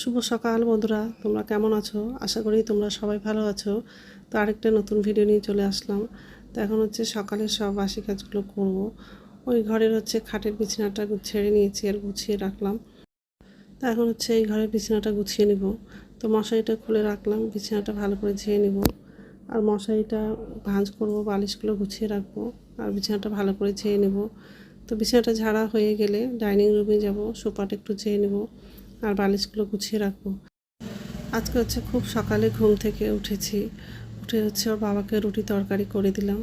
শুভ সকাল বন্ধুরা, তোমরা কেমন আছো? আশা করি তোমরা সবাই ভালো আছো। তো আরেকটা নতুন ভিডিও নিয়ে চলে আসলাম। তো এখন হচ্ছে সকালের সব বাসি কাজগুলো করব। ওই ঘরের হচ্ছে খাটের বিছানাটা ছেড়ে নিয়েছি আর গুছিয়ে রাখলাম। তো এখন হচ্ছে এই ঘরের বিছানাটা গুছিয়ে নিব। তো মশারিটা খুলে রাখলাম, বিছানাটা ভালো করে ঝেড়ে নিব। আর মশারিটা ভাঁজ করব, বালিশগুলো গুছিয়ে রাখবো আর বিছানাটা ভালো করে ঝেড়ে নেব। তো বিছানাটা ঝাড়া হয়ে গেলে ডাইনিং রুমে যাব, সোফাটা একটু ঝেড়ে নেব আর বালিশগুলো গুছিয়ে রাখবো। আজকে হচ্ছে খুব সকালে ঘুম থেকে উঠেছি। উঠে হচ্ছে ওর বাবাকে রুটি তরকারি করে দিলাম।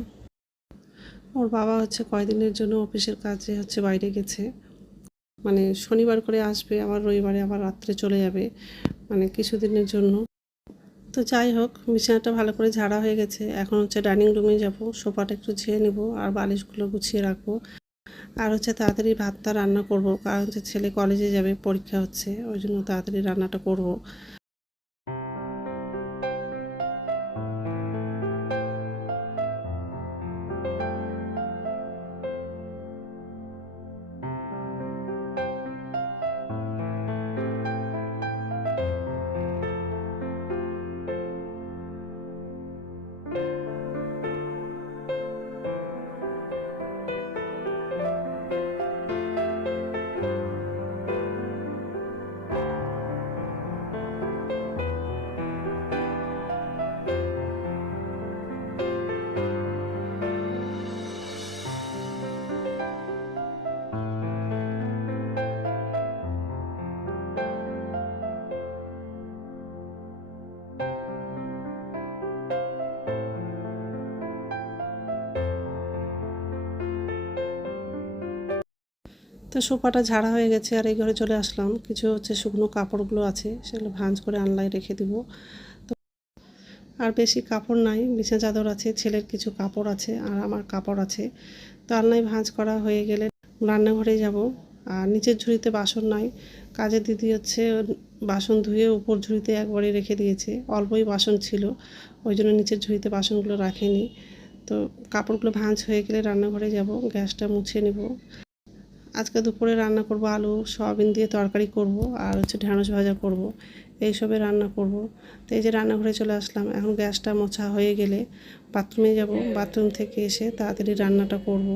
ওর বাবা হচ্ছে কয়দিনের জন্য অফিসের কাজে হচ্ছে বাইরে গেছে, মানে শনিবার করে আসবে, আবার রবিবারে আবার রাত্রে চলে যাবে, মানে কিছুদিনের জন্য। তো যাই হোক, বিছানাটা ভালো করে ঝাড়া হয়ে গেছে। এখন হচ্ছে ডাইনিং রুমে যাব, সোফাটা একটু ঝেড়ে নেব আর বালিশগুলো গুছিয়ে রাখবো। আর হচ্ছে তাড়াতাড়ি ভাতটা রান্না করব, কারণ হচ্ছে ছেলে কলেজে যাবে, পরীক্ষা হচ্ছে, ওই জন্য তাড়াতাড়ি রান্নাটা করব। তো সোফাটা ঝাড়া হয়ে গেছে আর এই ঘরে চলে আসলাম। কিছু হচ্ছে শুকনো কাপড়গুলো আছে, সেগুলো ভাঁজ করে আনলায় রেখে দিব। তো আর বেশি কাপড় নাই, বিছানা চাদর আছে, ছেলের কিছু কাপড় আছে আর আমার কাপড় আছে। তো আলনায় ভাঁজ করা হয়ে গেলে রান্নাঘরে যাব। আর নিচের ঝুড়িতে বাসন নাই, কাজের দিদি হচ্ছে বাসন ধুয়ে উপর ঝুড়িতে একবারে রেখে দিয়েছে। অল্পই বাসন ছিল, ওই জন্য নিচের ঝুড়িতে বাসনগুলো রাখেনি। তো কাপড়গুলো ভাঁজ হয়ে গেলে রান্নাঘরে যাব, গ্যাসটা মুছে নেব। আজকে দুপুরে রান্না করব আলু সয়াবিন দিয়ে তরকারি করব আর হচ্ছে ঢ্যাঁড়স ভাজা করব, এইসবে রান্না করব। তো এই যে রান্নাঘরে চলে আসলাম। এখন গ্যাসটা মোছা হয়ে গেলে বাথরুমে যাব, বাথরুম থেকে এসে তাড়াতাড়ি রান্নাটা করব।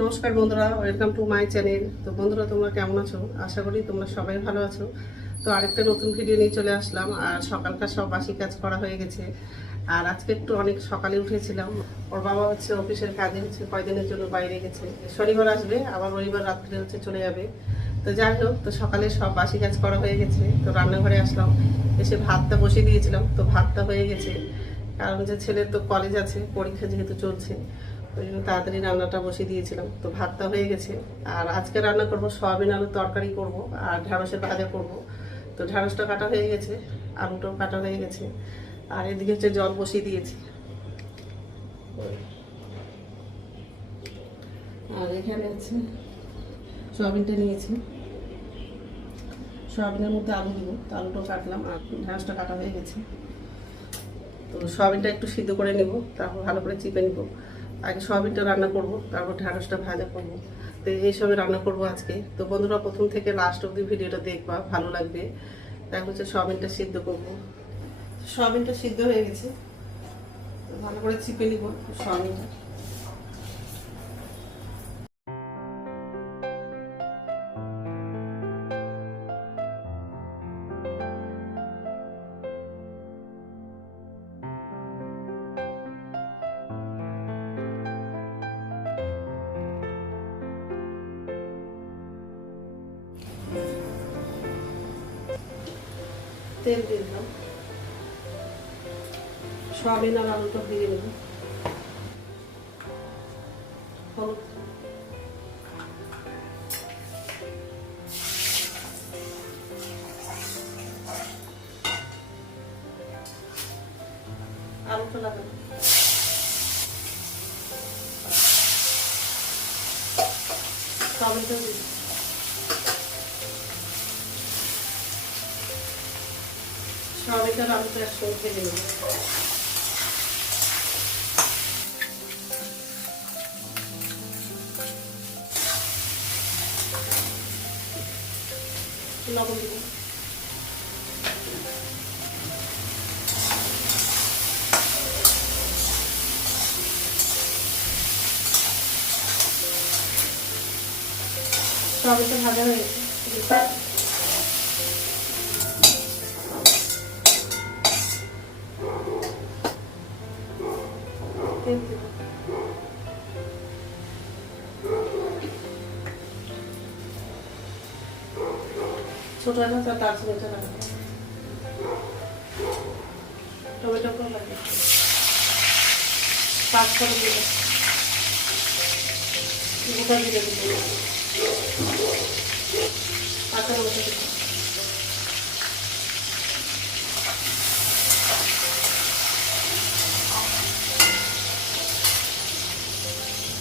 নমস্কার বন্ধুরা, ওয়েলকাম টু মাই চ্যানেল। তো বন্ধুরা, তোমরা কেমন আছো? আশা করি তোমরা সবাই ভালো আছো। তো আরেকটা নতুন ভিডিও নিয়ে চলে আসলাম। আর সকালকার সব বাসি কাজ করা হয়ে গেছে। আর আজকে একটু অনেক সকালে উঠেছিলাম। ওর বাবা হচ্ছে অফিসের কাজে হচ্ছে কয়দিনের জন্য বাইরে গেছে, শনিবার আসবে, আবার রবিবার রাত্রে হচ্ছে চলে যাবে। তো যাই হোক, তো সকালে সব বাসি কাজ করা হয়ে গেছে। তো রান্নাঘরে আসলাম, এসে ভাতটা বসিয়ে দিয়েছিলাম। তো ভাতটা হয়ে গেছে, কারণ যে ছেলের তো কলেজ আছে, পরীক্ষা যেহেতু চলছে, ওই জন্য তাড়াতাড়ি রান্নাটা বসিয়ে দিয়েছিলাম। তো ভাতটা হয়ে গেছে। আর আজকে রান্না করব সয়াবিন আলুর তরকারি করব আর ঢ্যাঁড়সের ভাজা করব। তো ঢ্যাঁড়সটা কাটা হয়ে গেছে, আলুটাও কাটা হয়ে গেছে। আর এদিকে হচ্ছে জল বসিয়ে দিয়েছি। আর এখানে হচ্ছে সয়াবিনটা নিয়েছি, সয়াবিনের মধ্যে আলু দিব। তো আলুটাও কাটলাম আর ঢ্যাঁড়সটা কাটা হয়ে গেছে। তো সয়াবিনটা একটু সিদ্ধ করে নেব, তারপর ভালো করে চিপে নেব। আগে সয়াবিনটা রান্না করব, তারপর ঢ্যাঁড়সটা ভাজা করব। তো এইসবে রান্না করব আজকে। তো বন্ধুরা, প্রথম থেকে লাস্ট অবধি ভিডিওটা দেখবা, ভালো লাগবে। তারপর হচ্ছে সয়াবিনটা সিদ্ধ করব। সয়াবিনটা সিদ্ধ হয়ে গেছে, তো ভালো করে চিপে নিব সয়াবিনটা। তেল দিয়ে দিলাম, সয়াবিন আর আলুটা ভেজে নেব। হলুদ, আলুটা লাগানো, টমেটো দিই, সয়াবিনটা আলুটা একসঙ্গে ভেজে নেব। লবণ দিব, সয়াবিনটা ভাজা হয়ে গেছে, তেল দিব, ছোট এলাচ আর দারচিনিটা লাগাবো, টমেটোগুলো লাগাবো, পাঁচফোড়ন দিব, গোটা জিরে দিব, কাঁচা লঙ্কা দিব,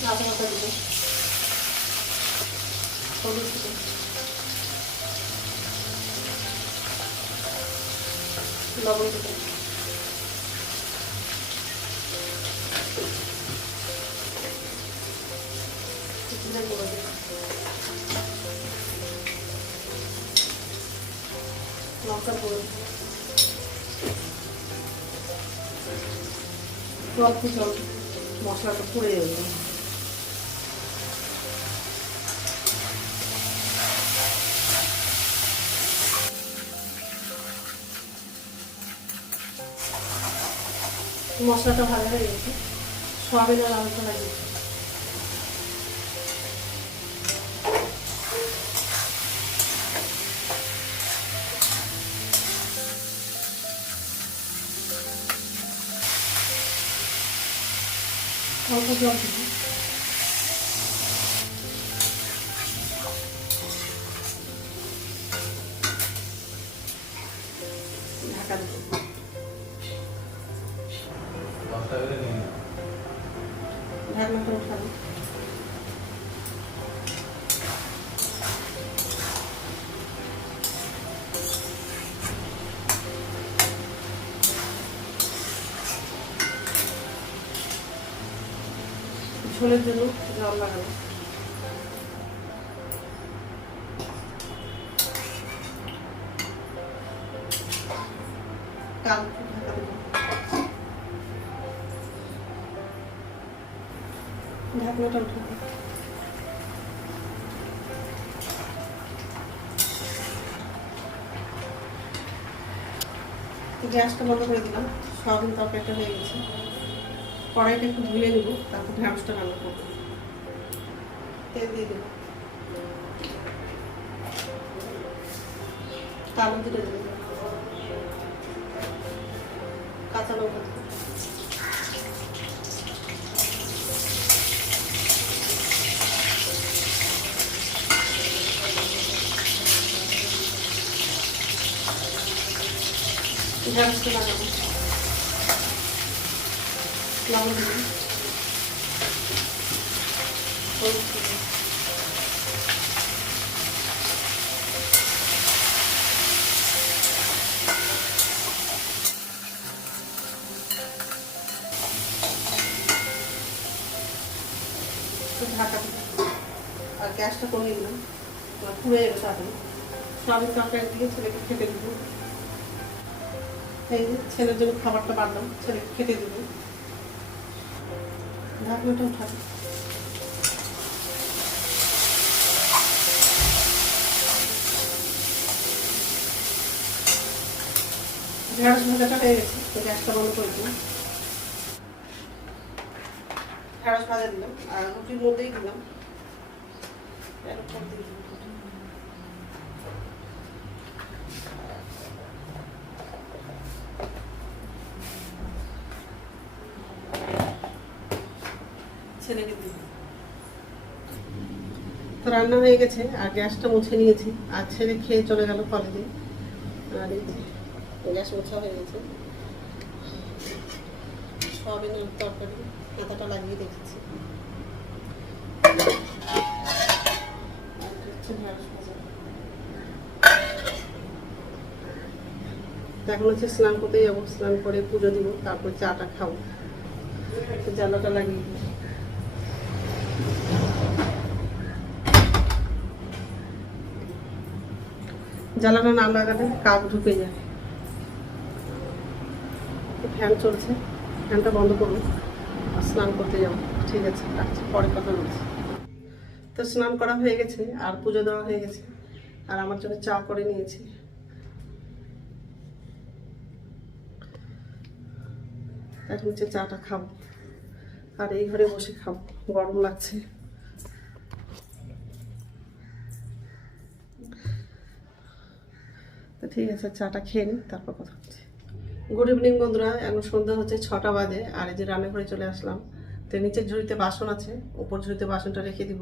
আদা বাটা দিব, হলুদ দিব, লবণ দিব, লঙ্কার গুঁড়ো, অল্প জল, মশলাটা পুড়ে যাবে। মশলাটা ভালো হয়ে গেছে, সয়াবিন আর আলুটা লাগিয়েছি, অল্প জল দিব, ঢাকা দিব, ঢাকনাটা উঠাবো, ঝোলের জন্য জল লাগানো, ঢাকা দেবো, ঢাকনাটা উঠাবো, গ্যাসটা বন্ধ করে দিলাম, সয়াবিন তরকারিটা হয়ে গেছে, কড়াইটা একটু ধুয়ে নেব, তারপর ঢ্যাঁড়সটা রান্না করবো, তেল দিয়ে দেবো, কালো জিরে দেবো, কাঁচা লঙ্কা দেবো, ঢ্যাঁড়সটা লাগাবো, লবণ দেবো, হলুদ দেবো, ঢাকা দেবো, আর গ্যাসটা কমিয়ে দিলাম, পুড়ে যাবে তাড়াতাড়ি। সয়াবিন তরকারি দিয়ে ছেলেকে খেতে দেবো, এই যে ছেলের জন্য খাবারটা বাড়লাম, ছেলেকে খেতে দেবো, ঢাকনাটা উঠাবো, ঢেঁড়স ভাজাটা হয়ে গেছে, তো গ্যাসটা বন্ধ করে দিলাম, ঢেঁড়স ভাজা দিলাম আর রুটির মধ্যেই দিলাম, ছেলেকে দিলাম, তো রান্না হয়ে গেছে আর গ্যাসটা মুছে নিয়েছি, আর ছেলে খেয়ে চলে গেল কলেজে। আর এই যে গ্যাস মোছা হয়ে গেছে। সয়াবিনের তরকারি আদাটা লাগিয়ে রেখেছি। এখন হচ্ছে স্নান করতে যাবো, স্নান করে পুজো দিব, তারপর চাটা খাবো। জ্বালাটা লাগিয়ে দিই। জ্বালাটা না লাগালে কাক ঢুকে যায়। ফ্যান চলছে, ফ্যানটা বন্ধ করবো আর স্নান করতে যাবো। ঠিক আছে, রাখছি, পরে কথা বলছি। তো স্নান করা হয়ে গেছে আর পুজো দেওয়া হয়ে গেছে, আর আমার জন্য চা করে নিয়েছি। এখন হচ্ছে চাটা খাবো, আর এই ঘরে বসে খাবো, গরম লাগছে। তো ঠিক আছে, চাটা খেয়ে নিই, তারপর কথা হচ্ছে। গুড ইভিনিং বন্ধুরা, এখন সন্ধ্যা হচ্ছে 6টা বাজে, আর এই যে রান্নাঘরে চলে আসলাম। তো নিচের ঝুড়িতে বাসন আছে, উপর ঝুড়িতে বাসনটা রেখে দিব।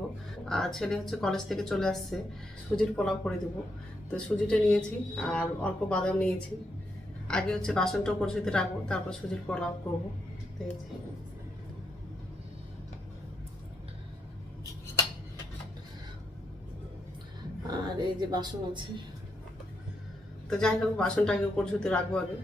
আর ছেলে হচ্ছে কলেজ থেকে চলে আসছে, সুজির পোলাও করে দিব। তো সুজিটা নিয়েছি আর অল্প বাদাম নিয়েছি। আগে হচ্ছে বাসনটা উপর ঝুড়িতে রাখবো, তারপর সুজির পোলাও করবো। আর এই যে বাসন আছে, তো যাই হোক বাসনটাকে উপর ঝুড়িতে রাখবো আগে।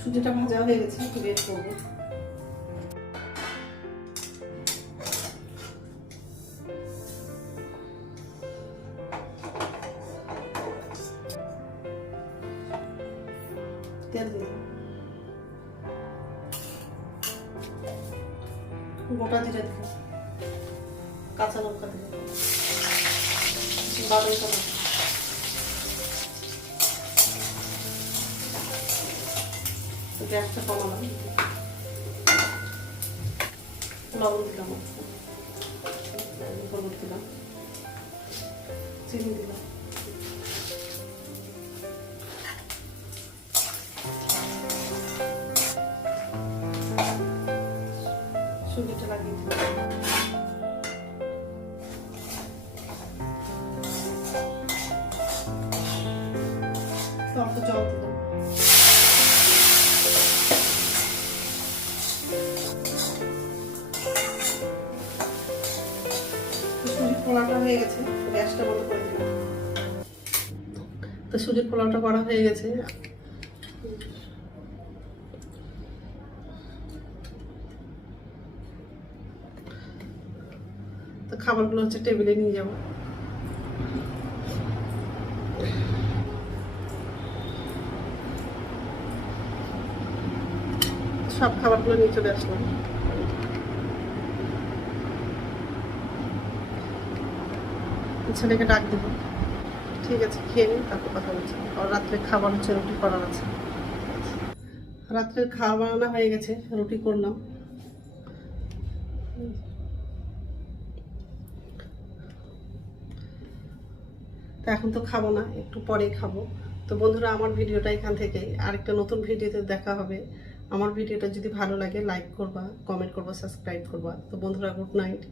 সুজিটা ভাজা হয়ে গেছে, বের করবো। তেল দিয়ে গোটা জিরা দিলাম, কাঁচা লঙ্কা দিলাম, বাদাম দিলাম, গ্যাসটা কমালাম, লবণ দিলাম, হলুদ দিলাম, চিনি দিলাম, সুজিটা লাগিয়ে দিলাম, অল্প জল দিলাম। সুজির পোলাওটা হয়ে গেছে, গ্যাসটা বন্ধ করে দিলাম। তো সুজির পোলাওটা করা হয়ে গেছে। তো খাবারগুলো হচ্ছে টেবিলে নিয়ে যাবো। সব খাবারগুলো নিয়ে চলে আসলাম। ছেলেকে ডাক দেব। ঠিক আছে, খেয়ে নিই, তারপর কথা বলছি। আর রাত্রে খাবার হচ্ছে রুটি করার আছে। রাত্রের খাওয়া বানানো হয়ে গেছে, রুটি করলাম। তো এখন তো খাবো না, একটু পরেই খাবো। তো বন্ধুরা, আমার ভিডিওটা এখান থেকেই, আরেকটা নতুন ভিডিওতে দেখা হবে। আমার ভিডিওটা যদি ভালো লাগে লাইক করবা, কমেন্ট করবা, সাবস্ক্রাইব করবা। তো বন্ধুরা, গুড নাইট।